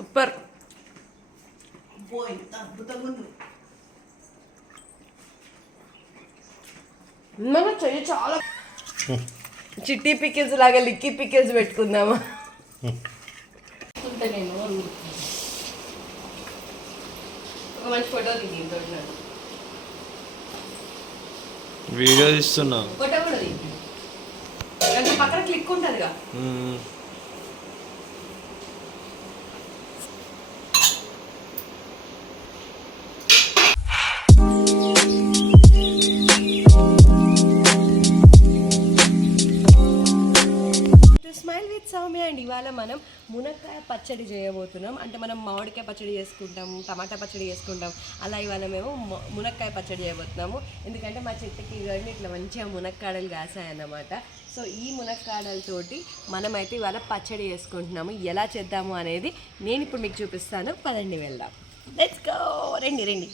Super. చెయ్యి చాలా చిట్టి పికిల్స్ లాగా లిక్కీ పికిల్స్ పెట్టుకుందామా? నేను ఒక మంచి ఫోటో దిగి వీడియో తీస్తున్నా. ఫోటో కూడా దిగి అంటే పక్కన క్లిక్ ఉంటుందిగా. పచ్చడి చేయబోతున్నాం. అంటే మనం మామిడికాయ పచ్చడి చేసుకుంటాం టమాటా పచ్చడి చేసుకుంటాం. అలా ఇవాళ మేము మునక్కాయ పచ్చడి చేయబోతున్నాము. ఎందుకంటే మా చెట్టుకి ఇవన్నీ ఇట్లా మంచిగా మునక్కాడలు కాసాయన్నమాట. సో ఈ మునక్కాడలతోటి మనమైతే ఇవాళ పచ్చడి చేసుకుంటున్నాము. ఎలా చేద్దాము అనేది నేను ఇప్పుడు మీకు చూపిస్తాను. పదండి వెళ్దాం. లెట్స్ గో రండి రండి.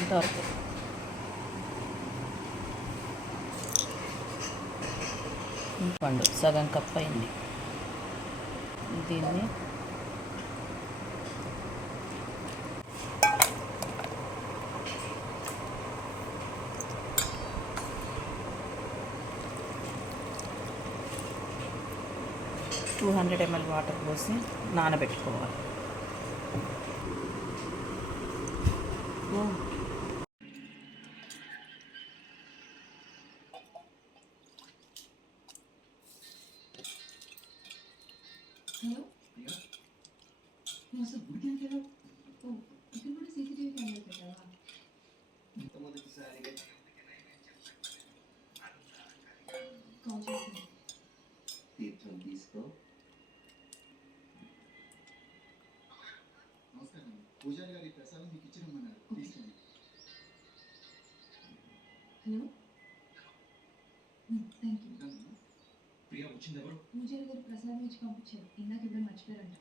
ఇంతవరకు పండు సగం కప్ అయింది. దీన్ని టూ హండ్రెడ్ ఎంఎల్ వాటర్ పోసి నానబెట్టుకోవాలి. 뭐 హలో. థ్యాంక్ యూ ఉంటాను. ప్రియా వచ్చింది ఎవరు? పూజారి గారు ప్రసాదం ఇచ్చి పంపించారు. ఇందాక ఇవ్వడం మర్చిపోయారంట.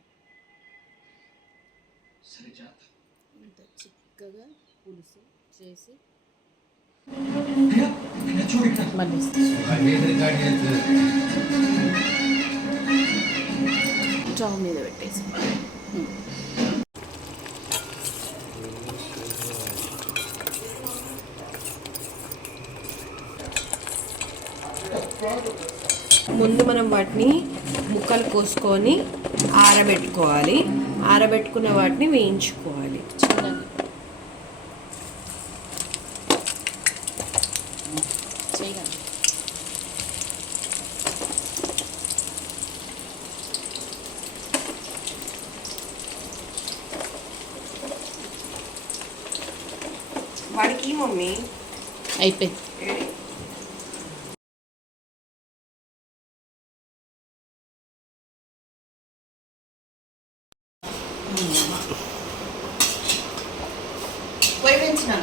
సరే జాగ్రత్త. ఇంత చిక్కగా పులుసు చేసి. మళ్ళీ. స్టవ్ మీద పెట్టేసి. ముందు మనం వాటిని ముక్కలు కోసుకొని ఆరబెట్టుకోవాలి. ఆరబెట్టుకున్న వాటిని వేయించుకోవాలి. చిన్నగా వాడికి మమ్మీ? అయిపోయింది. పొయ్యి పెంచిన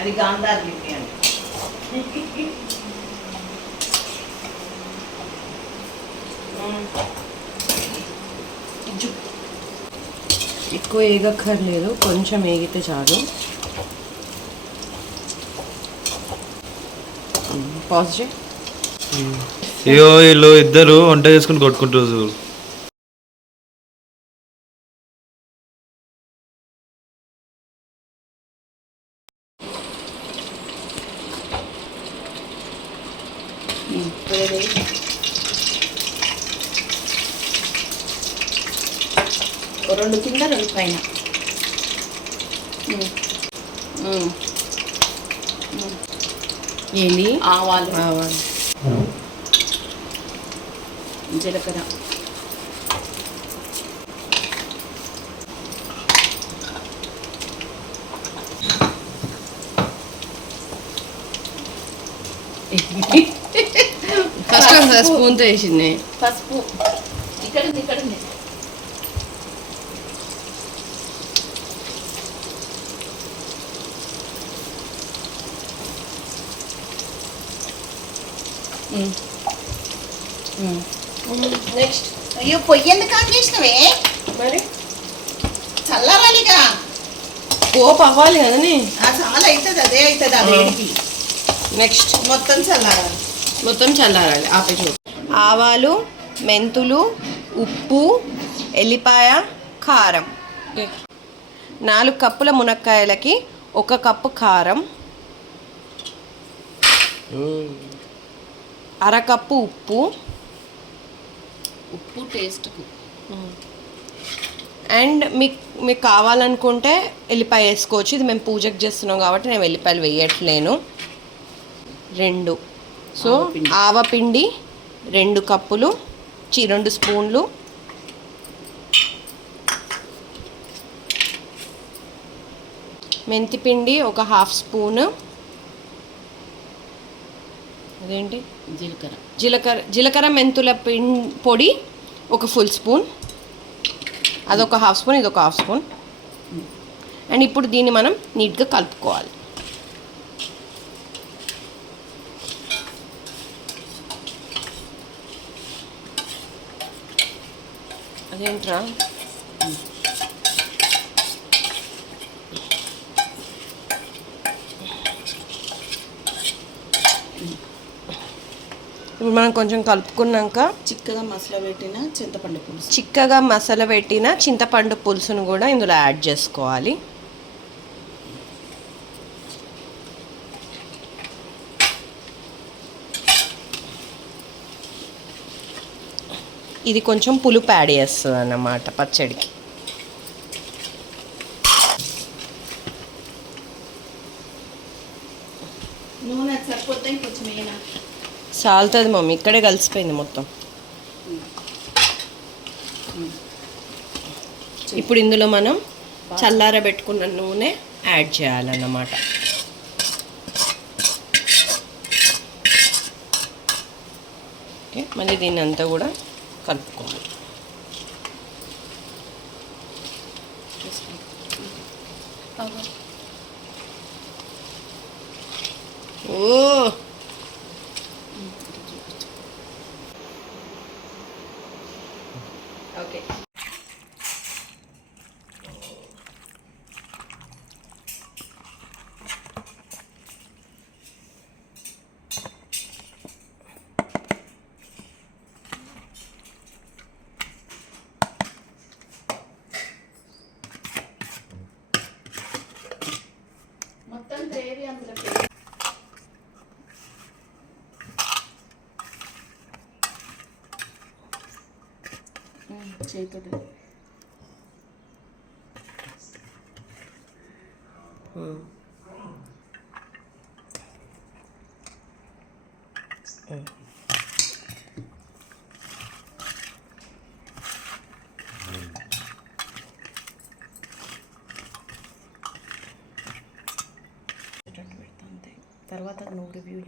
అది గాంధార్ లిపి అండి. ఎక్కువ ఏగక్కర్లేదు కొంచెం ఏగితే చాలు. పాజ్ చేయి. ఇగో వీళ్ళు ఇద్దరు వంట చేసుకుని కొట్టుకుంటారు రెండు కింద రెండు పైన ఏంది ఆవాలు ఆవాలు జీలకర్ర ఫస్ట్ స్పూన్తో వేసింది. పసుపు. ఇక్కడ ఉంది ఇక్కడ ఉంది నెక్స్ట్. అయ్యో పొయ్యి ఎందుకు ఆన్ చేసినవే? మరి? చల్లవాలిగా పోపు అవ్వాలి కదనే. ఆ చాలా అవుతుంది అదే అవుతుంది ఆ వేడికి. నెక్స్ట్. మొత్తం చల్లారాలి. మొత్తం చల్లారాలి ఆపే చూడు ఆవాలు మెంతులు ఉప్పు ఎల్లిపాయ కారం. నాలుగు కప్పుల మునక్కాయలకి ఒక కప్పు కారం. అరకప్పు ఉప్పు. ఉప్పు టేస్ట్కు. అండ్ మీకు మీకు కావాలనుకుంటే ఎల్లిపాయ వేసుకోవచ్చు. ఇది మేము పూజకు చేస్తున్నాం కాబట్టి నేను ఎల్లిపాయలు వేయట్లేను. రెండు. సో ఆవపిండి. రెండు కప్పులు చి రెండు స్పూన్లు. మెంతిపిండి ఒక హాఫ్ స్పూన్. అదేంటి? జీలకర్ర. జీలకర్ర జీలకర్ర మెంతుల పిం పొడి ఒక ఫుల్ స్పూన్. అదొక హాఫ్ స్పూన్ ఇదొక హాఫ్ స్పూన్. అండ్ ఇప్పుడు దీన్ని మనం నీట్గా కలుపుకోవాలి. ఇప్పుడు మనం కొంచెం కలుపుకున్నాక చిక్కగా మసాలా పెట్టిన చింతపండు పులుసు. చిక్కగా మసాలా పెట్టిన చింతపండు పులుసును కూడా ఇందులో యాడ్ చేసుకోవాలి. ఇది కొంచెం పులుపు యాడ్ చేస్తుంది అన్నమాట పచ్చడికి. సాలుతుంది మమ్మీ ఇక్కడే కలిసిపోయింది మొత్తం. ఇప్పుడు ఇందులో మనం చల్లారబెట్టుకున్న నూనె యాడ్ చేయాలన్నమాట. ఓకే మళ్ళీ దీన్ని అంతా కూడా కలుపుకోవాలి ఓ ఓకే మొత్తం గ్రేవీ అందులో పెట్టు. చేతుడు తర్వాత నువ్వు రివ్యూ